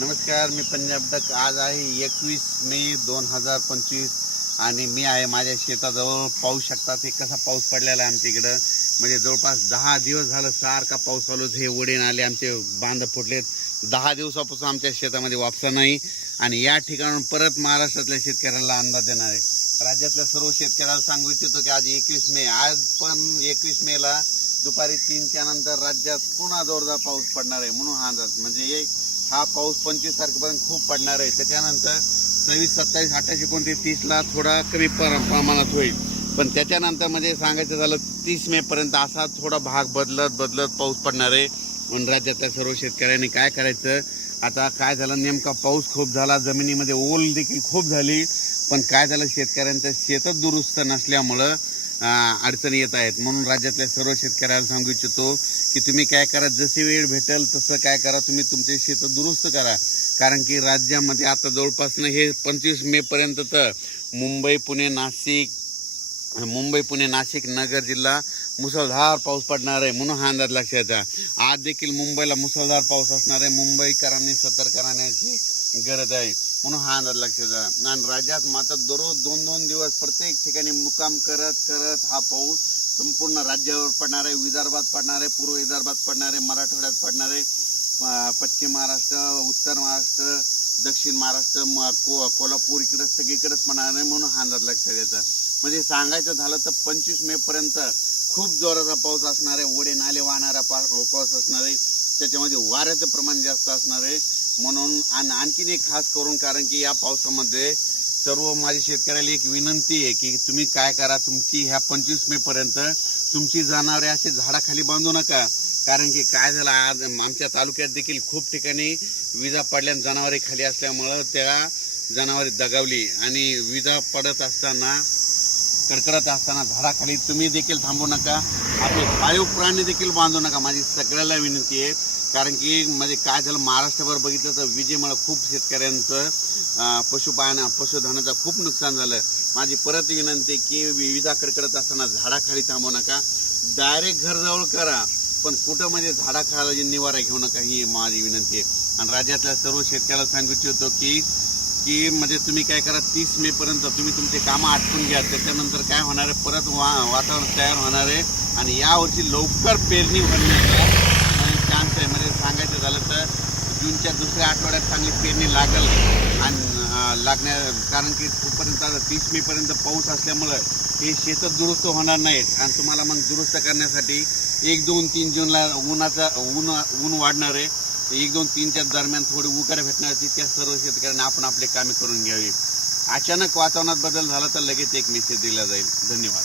नमस्कार, मी पंजाब डक. आज आहे 21 मे 2025 आणि मी आहे माझ्या शेताजवळ. पाहू शकता ते कसा पाऊस पडलेला आहे आमच्या इकडं. म्हणजे जवळपास 10 दिवस झालं सारखा पाऊस चालू. हे वडीन आले, आमचे बांध फुटलेत. 10 दिवसापासून आमच्या शेतामध्ये वापसा नाही आणि या ठिकाणून परत महाराष्ट्रातल्या शेतकऱ्यांना अंदाज देणार आहे. राज्यातल्या सर्व शेतकऱ्याला सांगू इच्छितो की आज 21 मे, आज पण 21 मेला दुपारी 3च्या नंतर राज्यात पुन्हा जोरदार पाऊस पडणार आहे. म्हणून हा अंदाज म्हणजे हा पाऊस 25 तारखेपर्यंत खूप पडणार आहे. त्याच्यानंतर 26, 27, 28, 29, 30ला थोडा कमी प्रमाणात होईल. पण त्याच्यानंतर म्हणजे सांगायचं झालं 30 मे पर्यंत असा थोडा भाग बदलत पाऊस पडणार आहे. म्हणून राज्यातल्या सर्व शेतकऱ्यांनी काय करायचं, आता काय झालं, नेमका पाऊस खूप झाला, जमिनीमध्ये ओल देखील खूप झाली. पण काय झालं, शेतकऱ्यांचं शेतच दुरुस्त नसल्यामुळं अडचणी येत आहेत. म्हणून राज्यातल्या सर्व शेतकऱ्याला सांगू इच्छितो की तुम्ही काय करा, जशी वेळ भेटेल तसं काय करा, तुम्ही तुमचे शेत दुरुस्त करा. कारण की राज्यामध्ये आता जवळपास हे 25 मे पर्यंत तर मुंबई पुणे नाशिक नगर जिल्हा मुसळधार पाऊस पडणार आहे. म्हणून हा अंदाज लक्षात घ्या. आज देखील मुंबईला मुसळधार पाऊस असणार आहे. मुंबईकरांनी सतर्क राहण्याची गरज आहे. म्हणून हा अंदाज लक्षात घ्या. आणि राज्यात मात्र दररोज 2-2 दिवस प्रत्येक ठिकाणी मुक्काम करत हा पाऊस संपूर्ण राज्यावर पडणार आहे. विदर्भात पडणार आहे, पूर्व विदर्भात पडणार आहे, मराठवाड्यात पडणार आहे, पश्चिम महाराष्ट्र, उत्तर महाराष्ट्र, दक्षिण महाराष्ट्र, कोल्हापूर इकडे सगळीकडेच पडणार आहे. म्हणून हा अंदाज लक्षात घ्यायचा. म्हणजे सांगायचं झालं तर 25 मे पर्यंत खूप जोराचा पाऊस असणार आहे. ओढे नाले वाहणारा पाऊस असणार आहे. त्याच्यामध्ये वाऱ्याचं प्रमाण जास्त असणार आहे. म्हणून आणखीन एक खास करून, कारण की या पावसामध्ये सर्व माझ्या शेतकऱ्याला एक विनंती आहे की तुम्ही काय करा, तुमची ह्या 25 मे पर्यंत तुमची जनावरे असे झाडाखाली बांधू नका. कारण की काय झालं, आज आमच्या तालुक्यात देखील खूप ठिकाणी विजा पडल्याने जनावरे खाली असल्यामुळं त्या जनावरे दगावली आणि विजा पडत असताना, कडकडत असताना झाडाखाली तुम्ही देखील थांबू नका. आपले पाळीव प्राणी देखील बांधू नका. माझी सगळ्याला विनंती आहे. कारण की म्हणजे काय झालं, महाराष्ट्रभर बघितलं तर विजेमुळे खूप शेतकऱ्यांचं पशुधनाचं खूप नुकसान झालं. माझी परत विनंती की विजा कडकडत असताना झाडाखाली थांबू नका. डायरेक्ट घरजवळ करा, पण कुठं म्हणजे झाडाखाली निवारा घेऊ नका, ही माझी विनंती आहे. आणि राज्यातल्या सर्व शेतकऱ्याला सांगू इच्छितो की म्हणजे तुम्ही काय करा, 30 मे पर्यंत तुम्ही तुमचे कामं आटपून घ्या. त्याच्यानंतर काय होणार आहे, परत वातावरण तयार होणार आहे आणि यावर्षी लवकर पेरणी होण्याचा चान्स आहे. म्हणजे सांगायचं झालं तर जूनच्या दुसऱ्या आठवड्यात चांगली पेरणी लागल आणि कारण की तोपर्यंत 30 मे पर्यंत पाऊस असल्यामुळं हे शेतं दुरुस्त होणार नाहीत. आणि तुम्हाला मग दुरुस्त करण्यासाठी 1, 2, 3 जूनला ऊन वाढणार आहे. 1, 2, 3च्या दरम्यान थोडी उकारा भेटणार होती. त्या सर्व शेतकऱ्यांना आपण आपले कामे करून घ्यावी. अचानक वातावरणात बदल झाला तर लगेच एक मेसेज दिला जाईल. धन्यवाद.